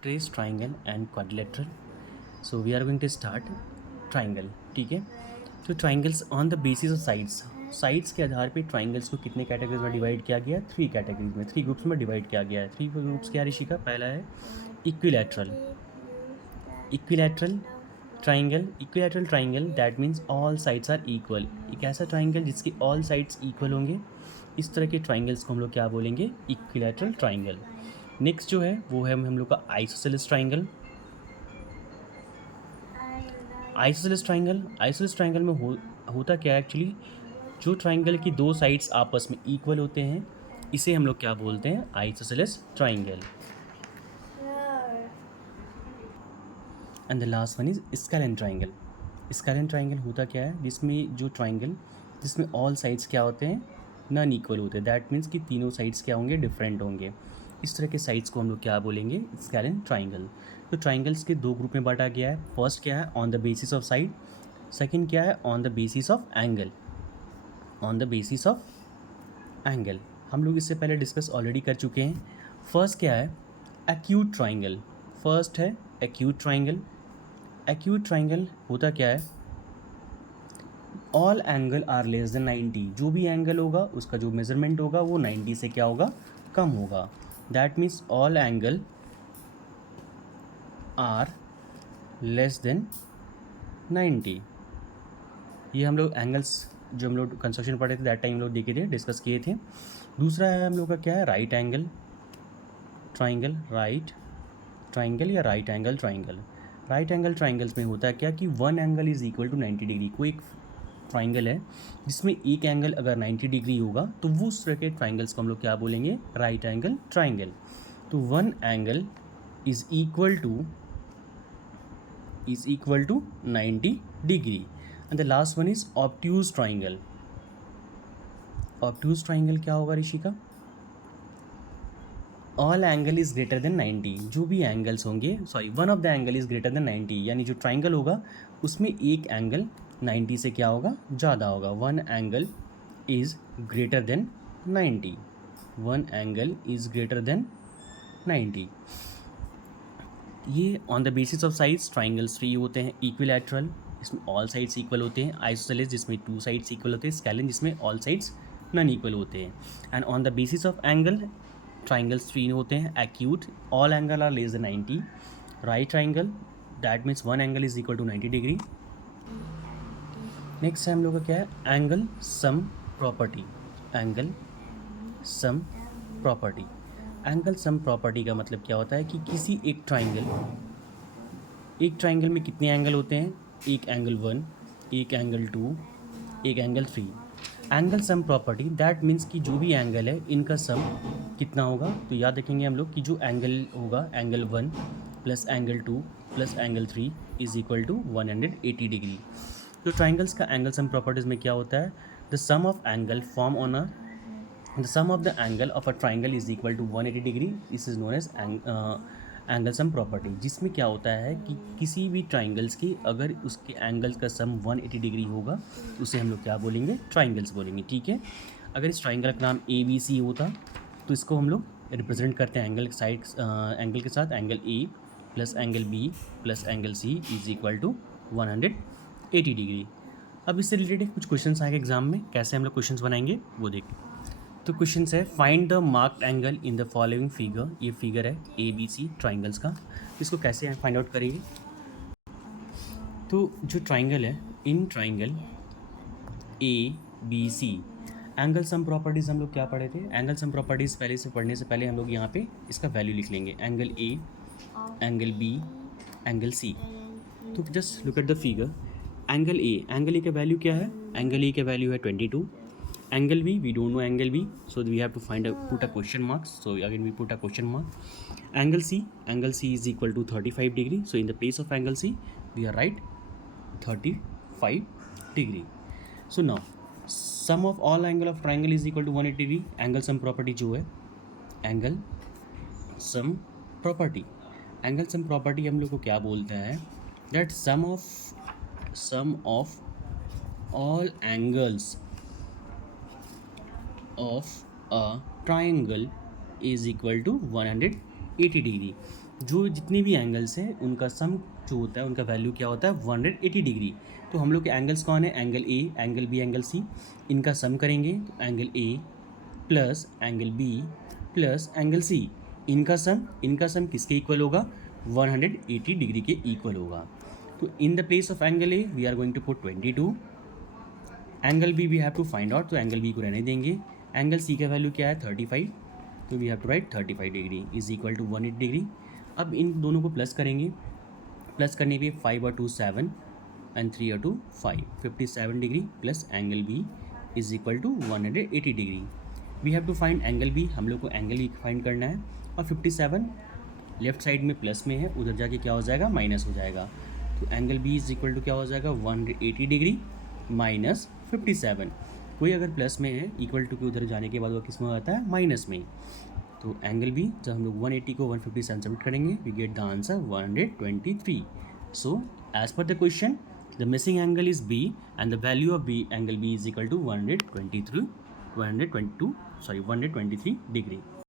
trace triangle and quadrilateral. So we are going to start triangle. ठीक है, तो triangles on the basis of sides के आधार पे triangles को कितने कैटेगरीज में डिवाइड किया गया है? 3 कैटेगरीज में, 3 ग्रुप्स में डिवाइड किया गया है। 3 ग्रुप्स क्या ऋषिका? पहला है equilateral equilateral triangle that means all sides are equal. एक ऐसा ट्राइंगल जिसके ऑल साइड्स इक्वल होंगे, इस तरह के ट्राइंगल्स को हम लोग क्या बोलेंगे? Equilateral triangle. नेक्स्ट जो है वो है हम लोग का आइसोसेलेस ट्राइंगल। आइसोसेलेस ट्राइंगल में होता क्या है एक्चुअली? जो ट्राइंगल की दो साइड्स आपस में इक्वल होते हैं, इसे हम लोग क्या बोलते हैं? Isosceles triangle. And the last one is scalene triangle. Scalene triangle होता क्या है? जिसमें ऑल साइड्स क्या होते हैं? नॉन इक्वल होते हैं। दैट मीन्स कि तीनों साइड्स क्या होंगे? डिफरेंट होंगे। इस तरह के साइड्स को हम लोग क्या बोलेंगे? Scalene triangle. तो ट्राइंगल्स के दो ग्रुप में बांटा गया है। फर्स्ट क्या है? On the basis of side. Second क्या है? On the basis of angle. हम लोग इससे पहले डिस्कस ऑलरेडी कर चुके हैं। फर्स्ट क्या है? Acute triangle. फर्स्ट है एक्यूट ट्राइंगल। एक्यूट ट्राइंगल होता क्या है? All angle are less than 90। जो भी एंगल होगा उसका जो मेजरमेंट होगा वो 90 से क्या होगा? कम होगा। That means all angle are less than 90। ये हम लोग एंगल्स जो हम लोग कंस्ट्रक्शन पढ़े थे दैट टाइम हम लोग देखे थे, डिस्कस किए थे। दूसरा है हम लोग का क्या है? Right angle triangle. Right angle triangles में होता है क्या कि one angle is equal to 90 degree. कोई एक ट्राइंगल है जिसमें एक एंगल अगर 90 डिग्री होगा तो वो उस तरह के ट्राइंगल्स को हम लोग क्या बोलेंगे? Right angle triangle. तो one angle is equal to 90 degree. And the last one is obtuse triangle. Obtuse triangle क्या होगा Rishika? All angle is greater than 90। जो भी एंगल्स होंगे, one of the angle is greater than 90, यानी जो triangle होगा उसमें एक एंगल 90 से क्या होगा? ज़्यादा होगा। One angle is greater than 90। One angle is greater than 90। ये on the basis of sides triangles 3 होते हैं। इक्विलैटरल, इसमें ऑल साइड्स इक्वल होते हैं। आइसोसेलेस, जिसमें 2 साइड्स इक्वल होते हैं। स्केलेन, जिसमें ऑल साइड्स नॉन इक्वल होते हैं। And on the basis of angle triangles 3 होते हैं। Acute, all angle are less than 90। Right triangle, that means one angle is equal to 90 degree. Next है हम लोग का क्या है? Angle sum property. Angle sum property का मतलब क्या होता है कि किसी एक ट्राइंगल में कितने एंगल होते हैं? एक एंगल 1, एक एंगल 2, एक angle 3। Angle sum property that means कि जो भी एंगल है इनका सम कितना होगा? तो याद रखेंगे हम लोग कि जो एंगल होगा, angle 1 plus angle 2 plus angle 3 is equal to 180 degree. तो ट्राइंगल्स का एंगल सम प्रॉपर्टीज में क्या होता है? The sum of the angle of a triangle is equal to 180 degree. This is known as angle sum property, जिसमें क्या होता है कि किसी भी ट्राइंगल्स की अगर उसके एंगल्स का सम 180 डिग्री होगा तो उसे हम लोग क्या बोलेंगे? ट्राइंगल्स बोलेंगे। ठीक है, अगर इस ट्राइंगल का नाम ABC होता तो इसको हम लोग रिप्रेजेंट करते हैं एंगल के साथ। Angle A plus angle B plus angle C is equal to 180 degree. अब इससे रिलेटेड कुछ क्वेश्चंस आएंगे एग्जाम में, कैसे हम लोग क्वेश्चंस बनाएंगे वो देखें। तो क्वेश्चन है find the marked angle in the following figure. ये फिगर है ABC ट्राइंगल्स का। इसको कैसे फाइंड आउट करेंगे? तो जो ट्राइंगल है, in triangle ABC, angle sum properties हम लोग क्या पढ़े थे? एंगल सम प्रॉपर्टीज़ पढ़ने से पहले हम लोग यहाँ पे इसका वैल्यू लिख लेंगे। Angle A, angle B, angle C। तो just look at the figure. Angle A का वैल्यू क्या है? एंगल A का वैल्यू है 22। Angle B, we don't know angle B, so we have to put a question mark. So again we put a question mark. Angle C is equal to 35 degree. So in the place of angle C, we are write 35 degree. So now sum of all angle of triangle is equal to 180 degree. Angle sum property जो है, angle sum property हम लोग को क्या बोलता है? That sum of all angles of a triangle is equal to 180 degree. जो जितने भी एंगल्स हैं उनका सम जो होता है उनका वैल्यू क्या होता है 180 डिग्री। तो हम लोग के एंगल्स कौन है, angle A, angle B, angle C, इनका सम करेंगे तो angle A plus angle B plus angle C, इनका सम किसके इक्वल होगा, 180 डिग्री के इक्वल होगा। तो in the place of angle A we are going to put 22, angle B we have to find out, तो angle B को रहने देंगे, एंगल सी का वैल्यू क्या है 35, तो we have to write 35 degree is equal to 180 degree. अब इन दोनों को प्लस करेंगे, प्लस करने पे 5 और 2 7 एंड 3 और 2 5, 57 degree plus angle B is equal to 180 degree. We have to find angle B, हम लोग को एंगल बी फाइंड करना है, और 57 लेफ्ट साइड में प्लस में है, उधर जाके क्या हो जाएगा, माइनस हो जाएगा। तो angle B is equal to क्या हो जाएगा, 180 डिग्री माइनस 57। कोई अगर प्लस में है इक्वल टू के उधर जाने के बाद वो किस में आता है, माइनस में। तो एंगल बी जब हम लोग 180 को 157 सबमिट करेंगे we get the answer 123। So as per the question the missing angle is B and the value of B angle B is equal to 123 degree.